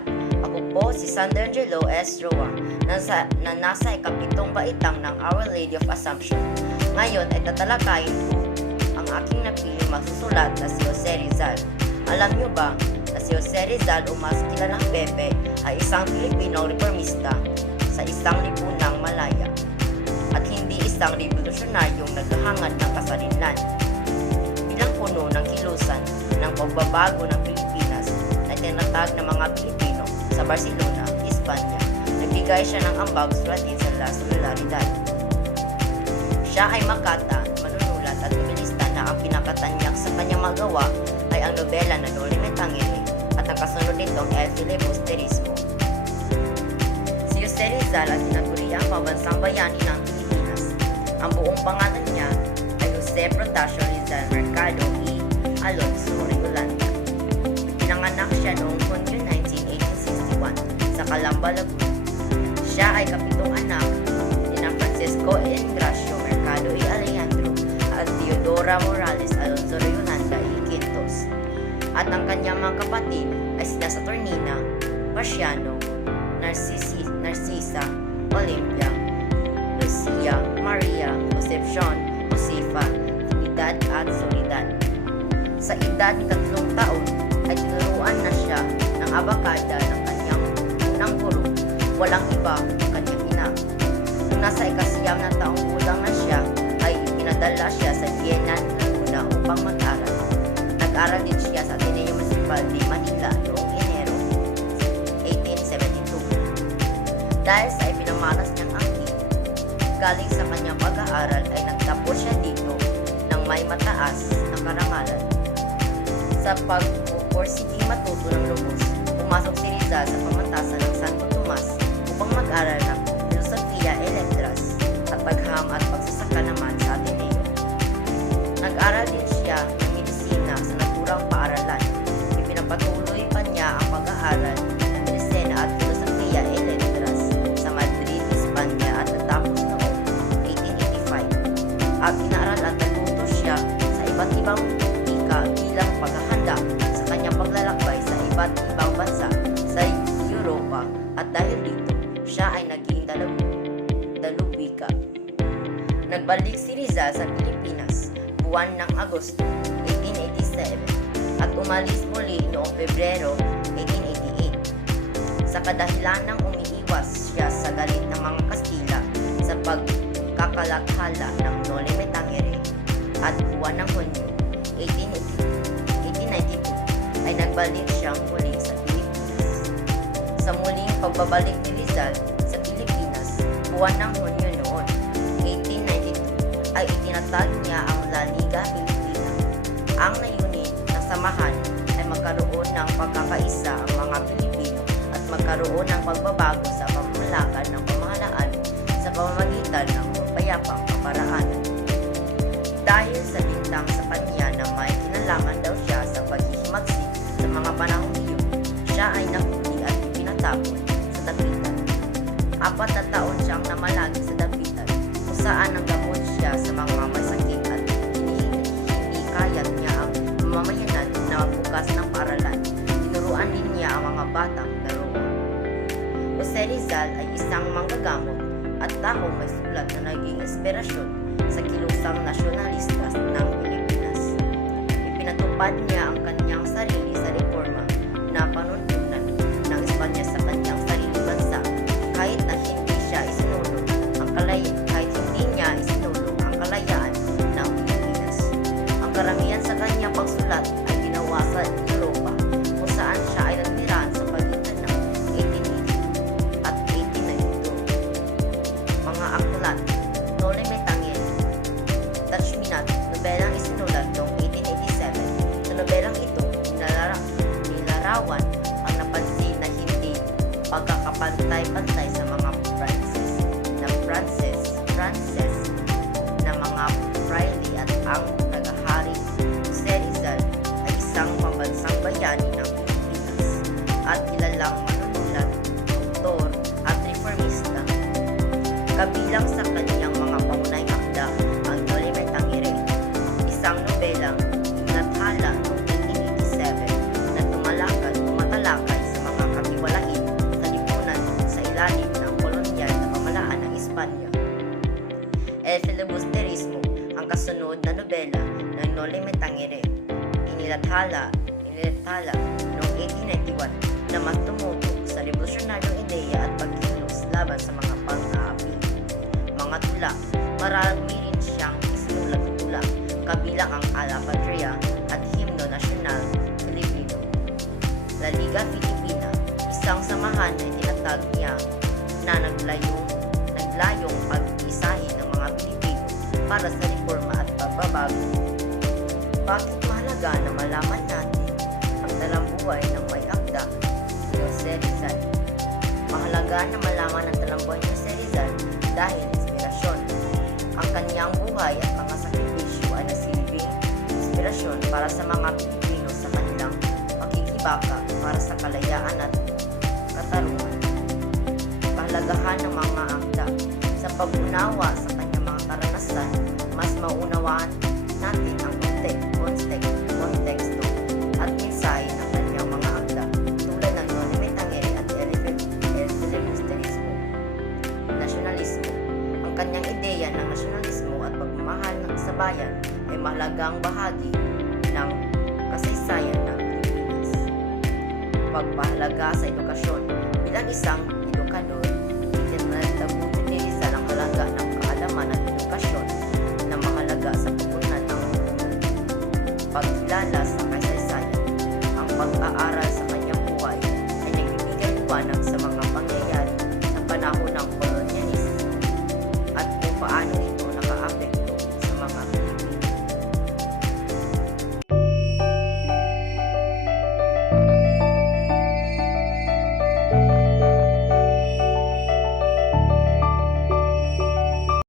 lahat. Ako po si Sandangelo S. Roa na nasa ikapitong baitang ng Our Lady of Assumption. Ngayon ay tatalakayin ko ang aking napiling magsusulat na si Jose Rizal. Alam niyo ba na si Jose Rizal o mas kilalang Pepe ay isang Pilipinong reformista sa isang lipunang Malaya at hindi isang revolusyonaryong naghahangad ng kasarinlan. Bilang puno ng kilusan ng pagbabago ng Pilipinas na tinatag ng mga Pilipino sa Barcelona, Espanya, nagbigay siya ng ambag sulatin sa La Solidaridad. Siya ay makata, manunulat at novelista na ang pinakatanyak sa kanyang magawa ay ang nobela na Noli Me Tangere at ang kasunod nitong El Filibusterismo. Si Jose Rizal ay tinaguri ang pabansang bayani ng Pilipinas. Ang buong pangalan niya ay Jose Protasio Rizal Mercado y Alonso Yolanda. Pinanganak siya noong Hunyo 19, 1861 sa Calamba, Laguna. Siya ay kapitong anak ni Francisco Engracio Mercado y Alejandro at Teodora Morales Alonso Yolanda y Quintos. At ang kanyang mga kapatid ay sina Saturnina, Pasiano, Narcisa, Olympia, Lucia, Maria, Concepcion, Josefa, Trinidad at Soledad. Sa edad ng 3 taon ay tinuruan na siya ng abakada ng kanyang unang guro, walang iba ang kanyang ina. Nung nasa ikasiyam na taong gulang na siya, ay pinadala siya sa Vienna, Laguna upang mag-aral. Nag-aral din siya sa Ateneo Municipal de Manila noong Enero 1872. Dahil sa ipinamalas niyang angkin, galing sa kanyang pag-aaral ay nagtapos siya dito ng may mataas na karangalan. Sa pagpupursiking matuto ng lubos, pumasok si Rizal sa pamantasan ng Santo Tomas upang mag-aral ng Filosofia e Letras at pagham at pagsasaka naman sa Ateneo. Nag-aral din siya ng medisina sa naturang paaralan. Ipinapatuloy pa niya ang pag-aaral ng medisina at Filosofia e Letras sa Madrid, Espanya at natapos noong 1885. At inaaral at natuto siya sa iba't ibang wika bilang paghahanda sa kanyang paglalakbay sa iba't ibang bansa sa Europa at dahil dito, siya ay naging dalubika. Nagbalik si Rizal sa Pilipinas buwan ng Agosto 1887 at umalis muli noong Pebrero 1888 sa kadahilan ng umiiwas siya sa galit ng mga Kastila sa pagkakalathala ng Noli Me Tangere at buwan ng Hunyo 1892 ay nagbalik siyang muli sa Pilipinas. Sa muling pagbabalik ni Rizal sa Pilipinas, buwan ng Hunyo noon, 1892, ay itinatag niya ang La Liga Pilipina. Ang layunin na samahan ay magkaroon ng pagkakaisa ang mga Pilipino at magkaroon ng pagbabago sa pamamalakad ng pamahalaan sa pamamagitan ng mapayapang kaparaanan. Dahil sa bintang sa kanya na may kinalaman daw siya sa paghihimagsik sa mga panahong iyon, siya ay nahuli at ipinatapon sa dapitan. 4 na taon siyang namalagi sa dapitan kung saan nanggamot siya sa mga masakit at hinikayat niya ang mamamayanan na magbukas ng paaralan. Tinuruan din niya ang mga batang naroon. Jose Rizal ay isang manggagamot at taong may sulat na naging inspirasyon sa kilusang nasyonalistas ng Pilipinas. Ipinatupad niya ang kanyang sarili sa reforma na panuntunan ng Espanya sa kanyang sarili bansa kahit hindi niya isinulong ang kalayaan ng Pilipinas. Ang karamihan sa kanyang pagsulat ay ginawa sa Europa kung saan siya ay nagtira sa pagitan ng 1880 at 1892. Mga aklat, Noli Me Tangere, Tachminat, nobelang isinulat noong 1887. Sa nobelang ito, nilarawan ang napansin na hindi pagkakapantay-pantay sa mga Frances na mga Fraile at ang tagahari. Jose Rizal ay isang pambansang bayani ng Pilipinas at kilalang manunulat, doktor at reformista. Kabilang sa kanyang mga pangunahing akda ang Noli Me Tangere, isang nobelang inathala noong 1887 na tumatalakay sa mga katiwala inilathala noong 1891 na mas tumutok sa revolusyonaryong ideya at pagkilos laban sa mga pang-aapi. Mga tula, marami rin siyang isinulat na tula, kabilang ang Ala Patria at Himno Nasyonal Filipino. La Liga Filipina, isang samahan na itinatag niya na naglayong pag-isahin ng mga Pilipino para sa reforma at pagbabago. Bakit mahalaga na malaman natin ang talambuhay ng may akda, si Jose Rizal? Mahalaga na malaman ang talambuhay ni Jose Rizal dahil inspirasyon. Ang kanyang buhay at mga sakripisyo ay nasilbing inspirasyon para sa mga Pilipino sa kanilang pakikibaka para sa kalayaan at katarungan. Pahalagahan ng mga akda sa pag-unawa sa kanyang mga karanasan, mas maunawaan natin ang konteksto at mensahe ng kanyang mga akda tulad ng Noli Tangere at El Filibusterismo. Nasyonalismo. Ang kanyang ideya ng nasyonalismo at pagmamahal sa bayan ay mahalagang bahagi ng kasaysayan ng Pilipinas. Pagpahalaga sa edukasyon. Bilang isang edukador, itinatabuti ni Rizal ang halaga ng kaalaman at edukasyon na mahalaga sa pag-unlad ng pagkilala sa kasaysayan. Ang pag-aaral sa kanyang buhay ay nagbibigay liwanag sa mga